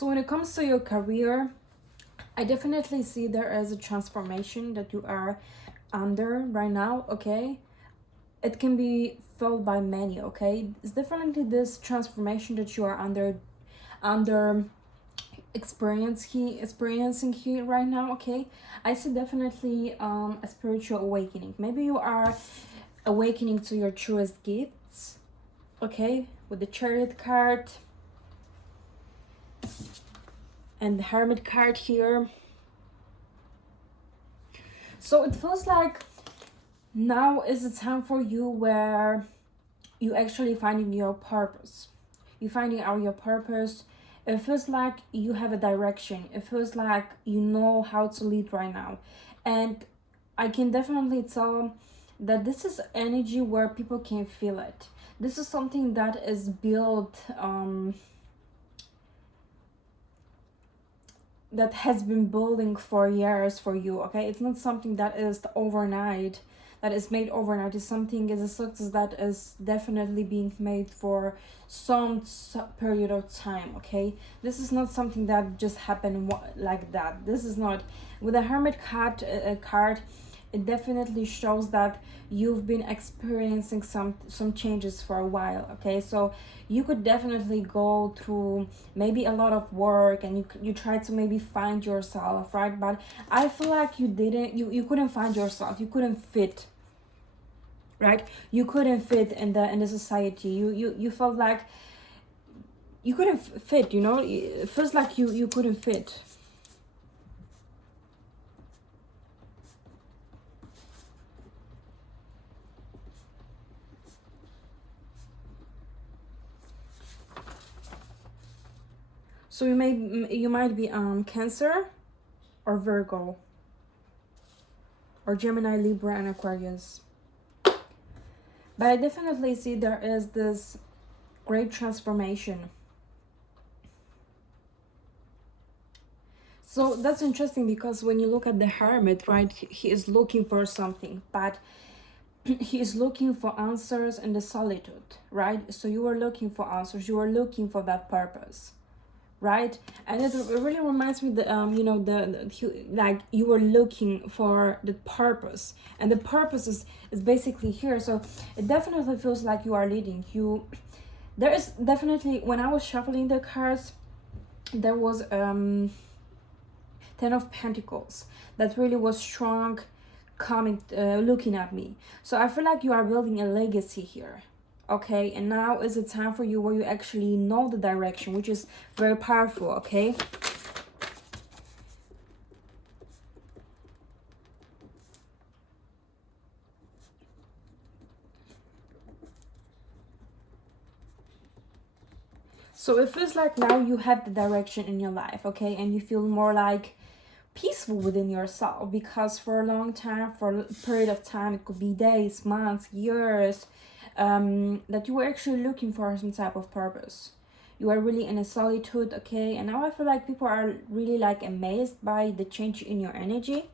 So when it comes to your career, I definitely see there is a transformation that you are under right now, okay? It can be felt by many, okay? It's definitely this transformation that you are under experiencing here right now, okay? I see definitely a spiritual awakening. Maybe you are awakening to your truest gifts, okay? With the Chariot card and the Hermit card here. So it feels like now is the time for you where you actually finding your purpose. You finding out your purpose. It feels like you have a direction. It feels like you know how to lead right now. And I can definitely tell that this is energy where people can feel it. This is something that is built that has been building for years for you, okay? It's not something that is overnight, that is made overnight. It's something, is a success that is definitely being made for some period of time, okay? This is not something that just happened like that. This is not, with the Hermit card, it definitely shows that you've been experiencing some changes for a while, okay? So you could definitely go through maybe a lot of work, and you try to maybe find yourself, right? But I feel like you couldn't find yourself. You couldn't fit, right? You couldn't fit in the society. You felt like you couldn't fit, you know? It feels like you couldn't fit. So you might be Cancer or Virgo or Gemini, Libra, and Aquarius. But I definitely see there is this great transformation. So that's interesting, because when you look at the Hermit, right, he is looking for something, but he is looking for answers in the solitude, right? So you are looking for answers, you are looking for that purpose, right? And it really reminds me the like you were looking for the purpose, and the purpose is basically here. So it definitely feels like you are leading. There is definitely, when I was shuffling the cards, there was 10 of Pentacles that really was strong, coming, looking at me. So I feel like you are building a legacy here, okay? And now is the time for you where you actually know the direction, which is very powerful, okay? So it feels like now you have the direction in your life, okay? And you feel more like peaceful within yourself, because for a long time, for a period of time, it could be days, months, years, that you were actually looking for some type of purpose. You are really in a solitude, okay? And now I feel like people are really like amazed by the change in your energy.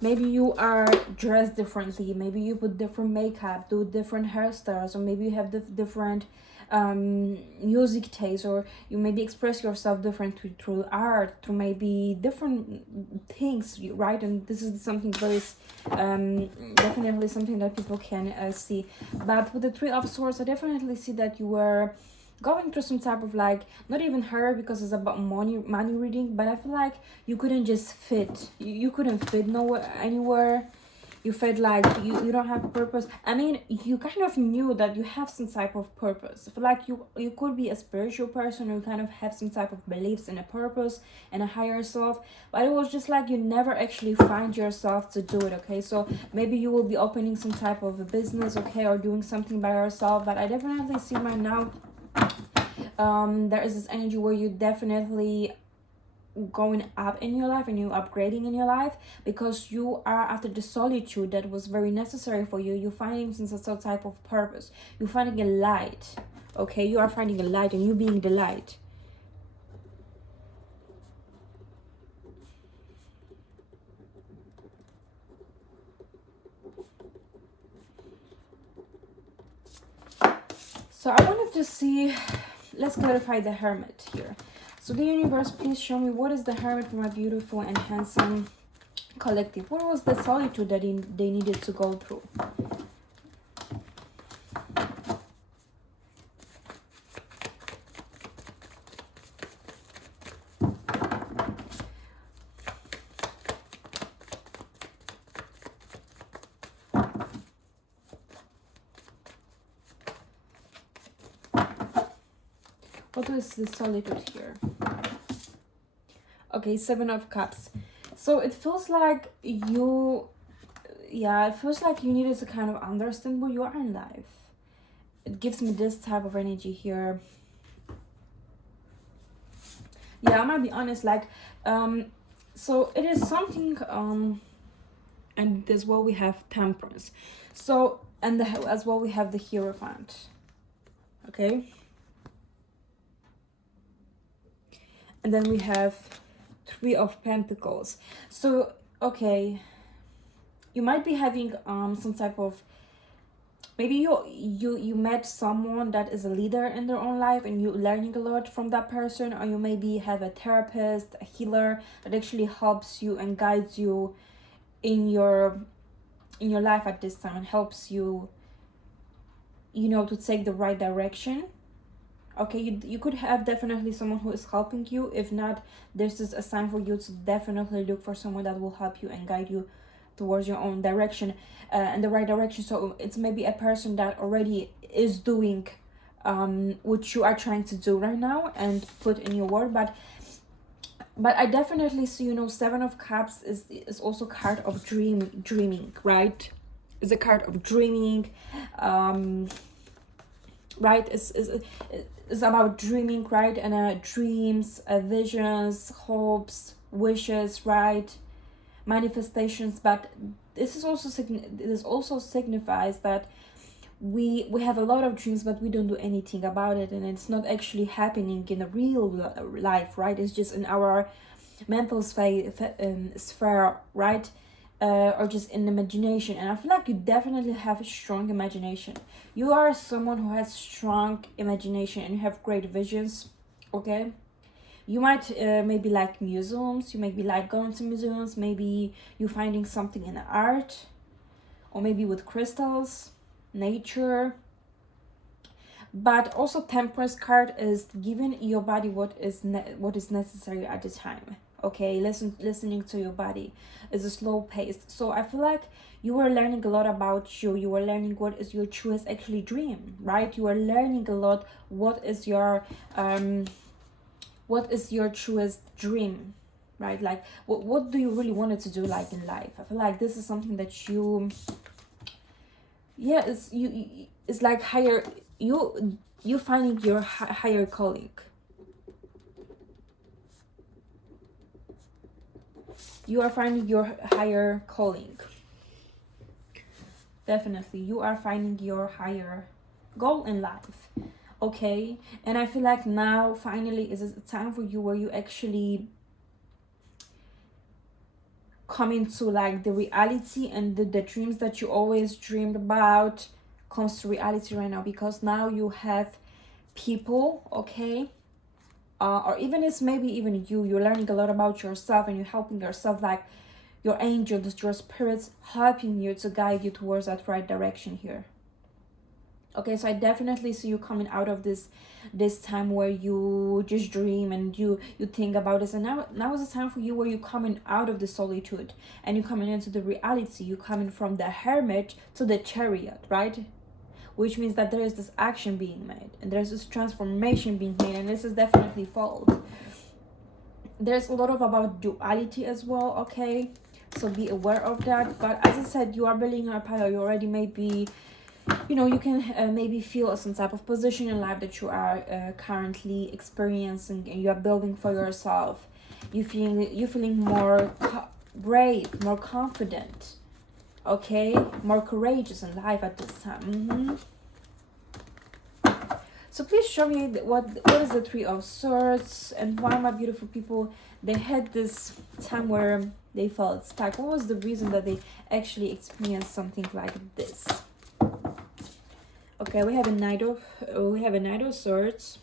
Maybe you are dressed differently, maybe you put different makeup, do different hairstyles, or maybe you have different music taste, or you maybe express yourself differently through art, through maybe different things, right? And this is something very definitely something that people can see. But with the Three of Swords, I definitely see that you were going through some type of, like, not even her, because it's about money reading, but I feel like you couldn't just fit. You couldn't fit nowhere, anywhere. You felt like you don't have a purpose. I mean, you kind of knew that you have some type of purpose. I feel like you could be a spiritual person, or you kind of have some type of beliefs and a purpose and a higher self, but it was just like you never actually find yourself to do it, okay? So maybe you will be opening some type of a business, okay, or doing something by yourself, but I definitely see right now there is this energy where you definitely going up in your life and you upgrading in your life, because you are after the solitude that was very necessary for you. You're finding some type of purpose, you're finding a light, okay? You are finding a light, and you being the light. So I wanted to see, let's clarify the Hermit here. So the universe, please show me what is the Hermit for my beautiful and handsome collective. What was the solitude that they needed to go through? What is the solitude here? Okay, Seven of Cups. So it feels like you, yeah, it feels like you needed to kind of understand where you are in life. It gives me this type of energy here. Yeah, I might be honest, like, so it is something, and as well we have Temperance. So, and as well we have the Hierophant. Okay. And then we have Three of Pentacles. So, okay, you might be having some type of, maybe you met someone that is a leader in their own life and you're learning a lot from that person, or you maybe have a therapist, a healer that actually helps you and guides you in your life at this time and helps you, you know, to take the right direction. Okay, you could have definitely someone who is helping you. If not, this is a sign for you to definitely look for someone that will help you and guide you towards your own direction, in the right direction. So it's maybe a person that already is doing what you are trying to do right now and put in your word. But I definitely see, you know, Seven of Cups is also card of dreaming, right? It's a card of dreaming, right? It's about dreaming, right? And dreams, visions, hopes, wishes, right? Manifestations. But this is also signifies that we have a lot of dreams, but we don't do anything about it, and it's not actually happening in a real life, right? It's just in our mental sphere, right? Or just in imagination. And I feel like you definitely have a strong imagination. You are someone who has strong imagination and you have great visions. Okay, you might maybe like museums, you maybe like going to museums, maybe you finding something in art, or maybe with crystals, nature. But also Temperance card is giving your body what is necessary at the time. Okay, listening to your body is a slow pace. So I feel like you are learning a lot about you. You are learning what is your truest actually dream, right? You are learning a lot what is your truest dream, right? Like what do you really want to do, like, in life? I feel like this is something that you, yeah, it's like higher, you finding your higher calling. You are finding your higher calling. Definitely, you are finding your higher goal in life. Okay, and I feel like now finally is a time for you where you actually come into like the reality, and the dreams that you always dreamed about comes to reality right now, because now you have people, okay, or even it's maybe even you're learning a lot about yourself, and you're helping yourself, like your angels, your spirits helping you to guide you towards that right direction here. Okay, so I definitely see you coming out of this time where you just dream and you think about this, and now is the time for you where you're coming out of the solitude and you're coming into the reality. You're coming from the Hermit to the Chariot, right? Which means that there is this action being made and there's this transformation being made, and this is definitely fold. There's a lot of about duality as well, okay, so be aware of that. But as I said, you are building a pile. You already maybe, you know, you can maybe feel some type of position in life that you are currently experiencing, and you are building for yourself. You're feeling more brave, more confident, okay, more courageous in life at this time. So please show me what is the Three of Swords, and why my beautiful people, they had this time where they felt stuck. What was the reason that they actually experienced something like this? Okay, we have a Knight of Swords.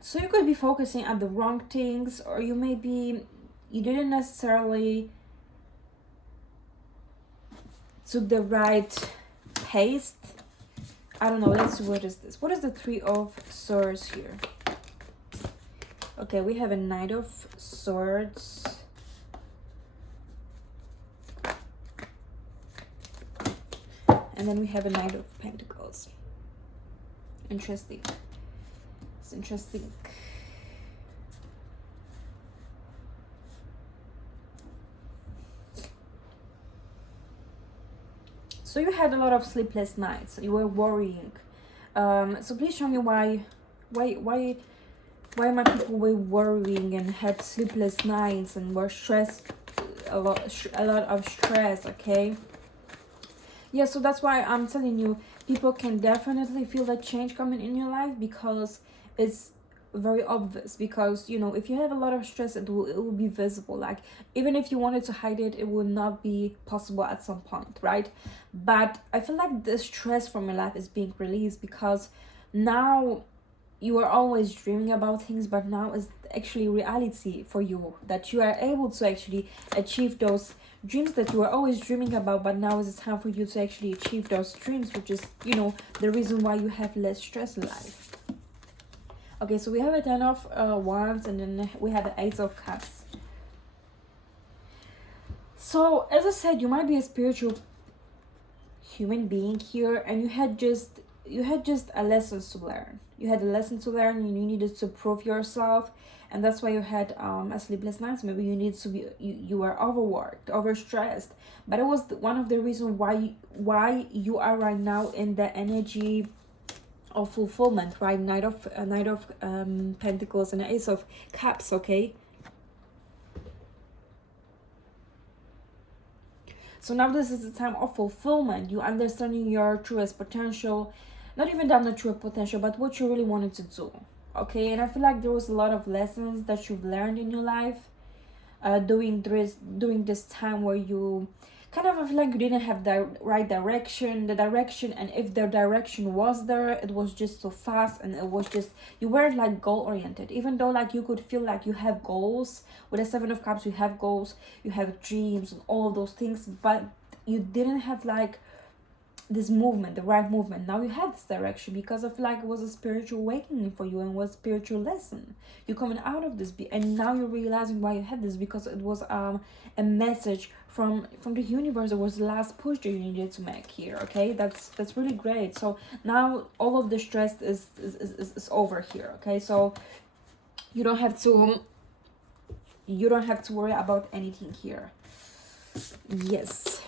So you could be focusing on the wrong things, or you didn't necessarily took the right pace. I don't know. Let's see, what is this? What is the Three of Swords here? Okay, we have a Knight of Swords. And then we have a Knight of Pentacles. Interesting. It's interesting. So you had a lot of sleepless nights. You were worrying. So please show me why my people were worrying and had sleepless nights and were stressed, a lot of stress. Okay. Yeah, so that's why I'm telling you, people can definitely feel that change coming in your life, because it's very obvious. Because, you know, if you have a lot of stress, it will be visible. Like, even if you wanted to hide it, it will not be possible at some point, right? But I feel like the stress from your life is being released, because now you were always dreaming about things, but now it's actually reality for you, that you are able to actually achieve those dreams that you were always dreaming about. But now is the time for you to actually achieve those dreams, which is, you know, the reason why you have less stress in life. Okay, so we have a Ten of Wands, and then we have the Ace of Cups. So as I said, you might be a spiritual human being here, and you had just a lesson to learn. You had a lesson to learn, and you needed to prove yourself, and that's why you had a sleepless nights. Maybe you need to be, you were overworked, overstressed, but it was one of the reasons why you are right now in the energy of fulfillment, right? Knight of Pentacles and Ace of Cups. Okay, so now this is the time of fulfillment. You understanding your truest potential, not even that not true potential, but what you really wanted to do. Okay, and I feel like there was a lot of lessons that you've learned in your life during this time, where you kind of, I feel like you didn't have the right direction, and if the direction was there, it was just so fast, and it was just, you weren't like goal oriented. Even though like you could feel like you have goals with the Seven of Cups, you have goals, you have dreams and all of those things, but you didn't have like this movement, the right movement. Now you have this direction, because I feel like it was a spiritual awakening for you, and was a spiritual lesson. You're coming out of this, and now you're realizing why you had this, because it was a message from the universe. It was the last push that you needed to make here. Okay, that's really great. So now all of the stress is over here. Okay, so you don't have to worry about anything here. Yes.